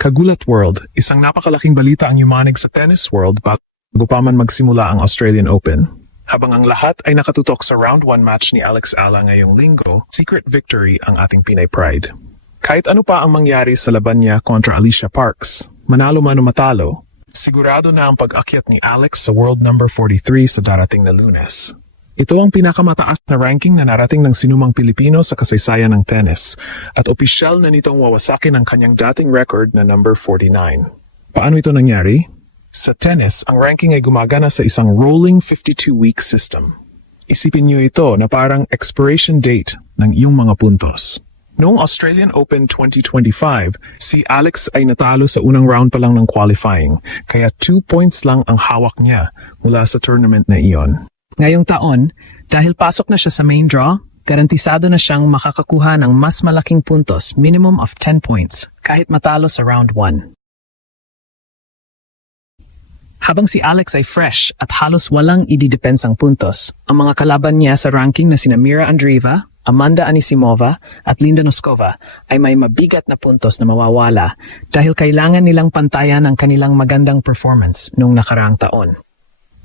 Kagulat World, isang napakalaking balita ang yumanig sa tennis world bago pa man magsimula ang Australian Open. Habang ang lahat ay nakatutok sa round 1 match ni Alex Ala ngayong linggo, secret victory ang ating Pinay Pride. Kahit ano pa ang mangyari sa laban niya kontra Alicia Parks, manalo man o matalo, sigurado na ang pag-akyat ni Alex sa world number 43 sa darating na Lunes. Ito ang pinakamataas na ranking na narating ng sinumang Pilipino sa kasaysayan ng tennis at opisyal na nitong wawasakin ang kanyang dating record na number 49. Paano ito nangyari? Sa tennis, ang ranking ay gumagana sa isang rolling 52-week system. Isipin niyo ito na parang expiration date ng iyong mga puntos. Noong Australian Open 2025, si Alex ay natalo sa unang round pa lang ng qualifying, kaya 2 points lang ang hawak niya mula sa tournament na iyon. Ngayong taon, dahil pasok na siya sa main draw, garantisado na siyang makakakuha ng mas malaking puntos, minimum of 10 points, kahit matalo sa round 1. Habang si Alex ay fresh at halos walang ididepensang puntos, ang mga kalaban niya sa ranking na sina Mira Andreeva, Amanda Anisimova at Linda Noskova ay may mabigat na puntos na mawawala dahil kailangan nilang pantayan ang kanilang magandang performance noong nakaraang taon.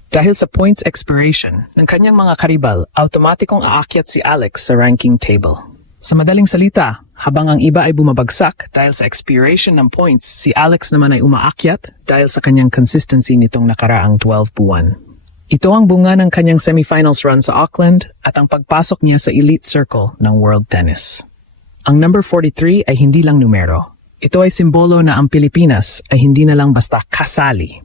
Dahil sa points expiration ng kanyang mga karibal, automatikong aakyat si Alex sa ranking table. Sa madaling salita, habang ang iba ay bumabagsak dahil sa expiration ng points, si Alex naman ay umaakyat dahil sa kanyang consistency nitong nakaraang 12 buwan. Ito ang bunga ng kanyang semifinals run sa Auckland at ang pagpasok niya sa elite circle ng world tennis. Ang number 43 ay hindi lang numero. Ito ay simbolo na ang Pilipinas ay hindi na lang basta kasali,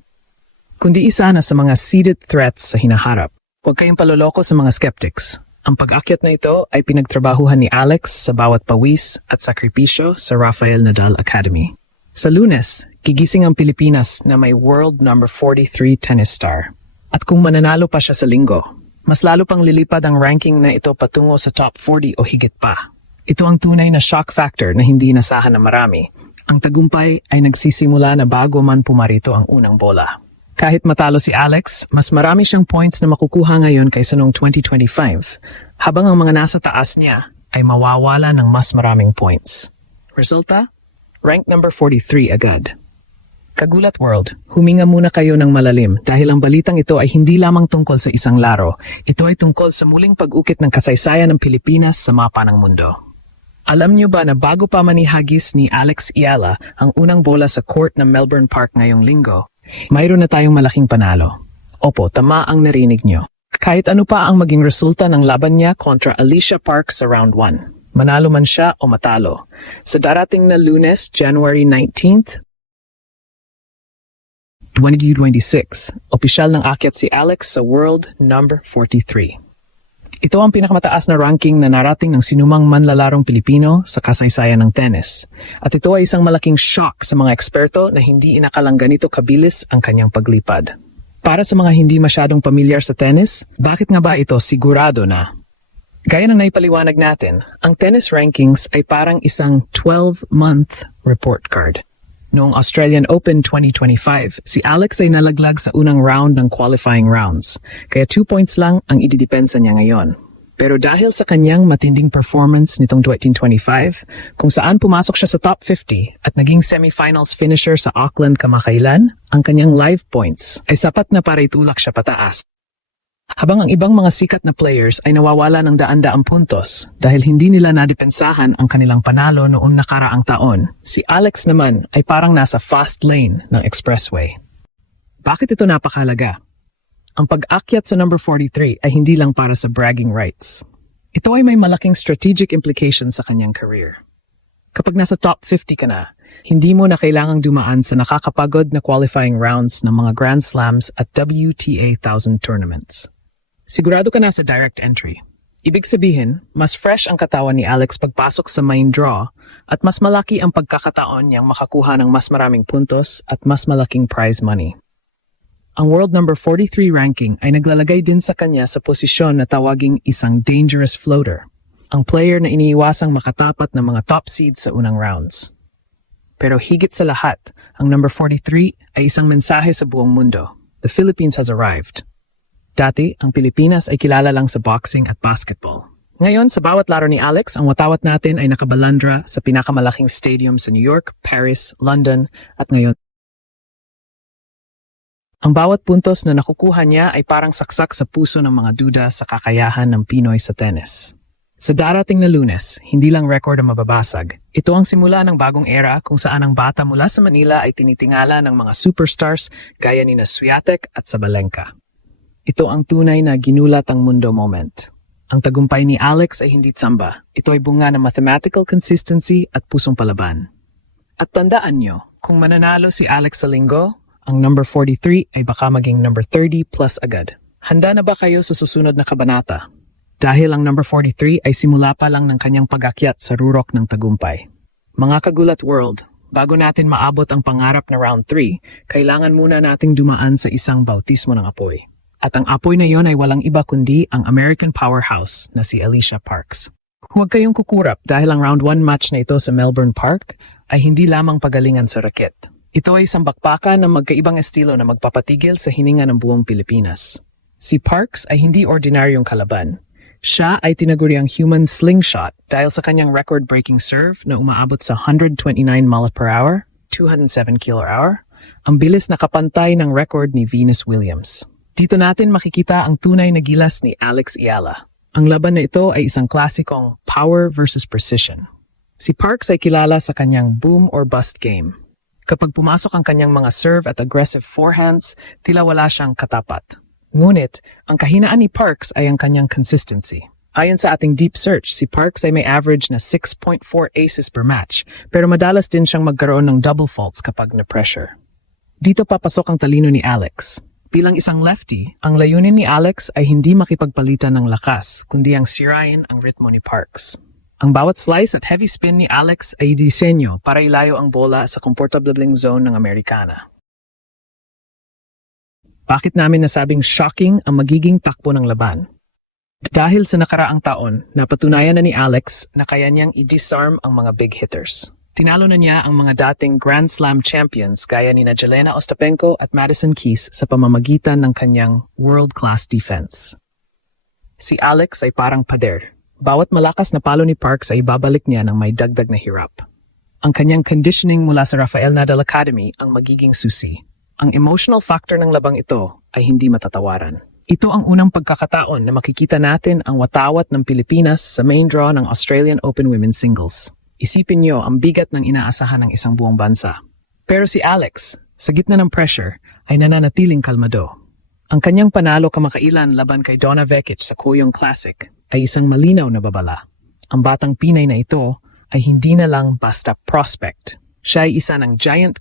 kundi isa na sa mga seeded threats sa hinaharap. Huwag kayong paloloko sa mga skeptics. Ang pag-akyat na ito ay pinagtrabahuhan ni Alex sa bawat pawis at sakripisyo sa Rafael Nadal Academy. Sa Lunes, gigising ang Pilipinas na may world number 43 tennis star. At kung mananalo pa siya sa linggo, mas lalo pang lilipad ang ranking na ito patungo sa top 40 o higit pa. Ito ang tunay na shock factor na hindi inasahan ng marami. Ang tagumpay ay nagsisimula na bago man pumarito ang unang bola. Kahit matalo si Alex, mas marami siyang points na makukuha ngayon kaysa noong 2025, habang ang mga nasa taas niya ay mawawala ng mas maraming points. Resulta? Rank number 43 agad. Kagulat World, huminga muna kayo ng malalim dahil ang balitang ito ay hindi lamang tungkol sa isang laro. Ito ay tungkol sa muling pag-ukit ng kasaysayan ng Pilipinas sa mapa ng mundo. Alam niyo ba na bago pa manihagis ni Alex Ayala ang unang bola sa court ng Melbourne Park ngayong linggo, mayroon na tayong malaking panalo. Opo, tama ang narinig nyo. Kahit ano pa ang maging resulta ng laban niya kontra Alicia Parks sa round 1, manalo man siya o matalo, sa darating na Lunes, January 19th, 2026, opisyal ng akyat si Alex sa world number 43. Ito ang pinakamataas na ranking na narating ng sinumang manlalarong Pilipino sa kasaysayan ng tennis. At ito ay isang malaking shock sa mga eksperto na hindi inakalang ganito kabilis ang kanyang paglipad. Para sa mga hindi masyadong pamilyar sa tennis, bakit nga ba ito sigurado na? Gaya ng naipaliwanag natin, ang tennis rankings ay parang isang 12-month report card. Noong Australian Open 2025, si Alex ay nalaglag sa unang round ng qualifying rounds, kaya 2 points lang ang ididepensa niya ngayon. Pero dahil sa kanyang matinding performance nitong 2025, kung saan pumasok siya sa top 50 at naging semifinals finisher sa Auckland kamakailan, ang kanyang live points ay sapat na para itulak siya pataas. Habang ang ibang mga sikat na players ay nawawala ng daan-daang puntos dahil hindi nila nadepensahan ang kanilang panalo noong nakaraang taon, si Alex naman ay parang nasa fast lane ng expressway. Bakit ito napakahalaga? Ang pag-akyat sa number 43 ay hindi lang para sa bragging rights. Ito ay may malaking strategic implications sa kanyang career. Kapag nasa top 50 ka na, hindi mo na kailangang dumaan sa nakakapagod na qualifying rounds ng mga Grand Slams at WTA 1000 tournaments. Sigurado ka na sa direct entry. Ibig sabihin, mas fresh ang katawan ni Alex pagpasok sa main draw at mas malaki ang pagkakataon niyang makakuha ng mas maraming puntos at mas malaking prize money. Ang world number 43 ranking ay naglalagay din sa kanya sa posisyon na tawaging isang dangerous floater, ang player na iniiwasang makatapat ng mga top seeds sa unang rounds. Pero higit sa lahat, ang number 43 ay isang mensahe sa buong mundo. The Philippines has arrived. Dati, ang Pilipinas ay kilala lang sa boxing at basketball. Ngayon, sa bawat laro ni Alex, ang watawat natin ay nakabalandra sa pinakamalaking stadium sa New York, Paris, London, at ngayon. Ang bawat puntos na nakukuha niya ay parang saksak sa puso ng mga duda sa kakayahan ng Pinoy sa tennis. Sa darating na Lunes, hindi lang record ang mababasag. Ito ang simula ng bagong era kung saan ang bata mula sa Manila ay tinitingala ng mga superstars gaya ni Swiatek at Sabalenka. Ito ang tunay na ginulat ang mundo moment. Ang tagumpay ni Alex ay hindi tsamba. Ito ay bunga ng mathematical consistency at pusong palaban. At tandaan nyo, kung mananalo si Alex sa linggo, ang number 43 ay baka maging number 30 plus agad. Handa na ba kayo sa susunod na kabanata? Dahil ang number 43 ay simula pa lang ng kanyang pag-akyat sa rurok ng tagumpay. Mga kagulat world, bago natin maabot ang pangarap na round 3, kailangan muna nating dumaan sa isang bautismo ng apoy. At ang apoy na yon ay walang iba kundi ang American powerhouse na si Alicia Parks. Huwag kayong kukurap dahil ang round 1 match na ito sa Melbourne Park ay hindi lamang pagalingan sa raket. Ito ay isang bakbakan ng magkaibang estilo na magpapatigil sa hininga ng buong Pilipinas. Si Parks ay hindi ordinaryong kalaban. Siya ay tinaguriang human slingshot dahil sa kanyang record-breaking serve na umaabot sa 129 miles per hour, 207 km/h, ang bilis na kapantay ng record ni Venus Williams. Dito natin makikita ang tunay na gilas ni Alex Ayala. Ang laban na ito ay isang klasikong power versus precision. Si Parks ay kilala sa kanyang boom or bust game. Kapag pumasok ang kanyang mga serve at aggressive forehands, tila wala siyang katapat. Ngunit, ang kahinaan ni Parks ay ang kanyang consistency. Ayon sa ating deep search, si Parks ay may average na 6.4 aces per match, pero madalas din siyang magkaroon ng double faults kapag na-pressure. Dito papasok ang talino ni Alex. Bilang isang lefty, ang layunin ni Alex ay hindi makipagpalitan ng lakas, kundi ang sirain ang ritmo ni Parks. Ang bawat slice at heavy spin ni Alex ay disenyo para ilayo ang bola sa komportableng zone ng Amerikana. Bakit namin nasabing shocking ang magiging takbo ng laban? Dahil sa nakaraang taon, napatunayan na ni Alex na kaya niyang i-disarm ang mga big hitters. Tinalo na niya ang mga dating Grand Slam champions gaya ni Jelena Ostapenko at Madison Keys sa pamamagitan ng kanyang world-class defense. Si Alex ay parang pader. Bawat malakas na palo ni Parks ay babalik niya ng may dagdag na hirap. Ang kanyang conditioning mula sa Rafael Nadal Academy ang magiging susi. Ang emotional factor ng labang ito ay hindi matatawaran. Ito ang unang pagkakataon na makikita natin ang watawat ng Pilipinas sa main draw ng Australian Open Women's Singles. Isipin niyo ang bigat ng inaasahan ng isang buong bansa. Pero si Alex, sa gitna ng pressure, ay nananatiling kalmado. Ang kanyang panalo kamakailan laban kay Donna Vekic sa Kooyong Classic ay isang malinaw na babala. Ang batang Pinay na ito ay hindi na lang basta prospect. Siya ay isa ng giant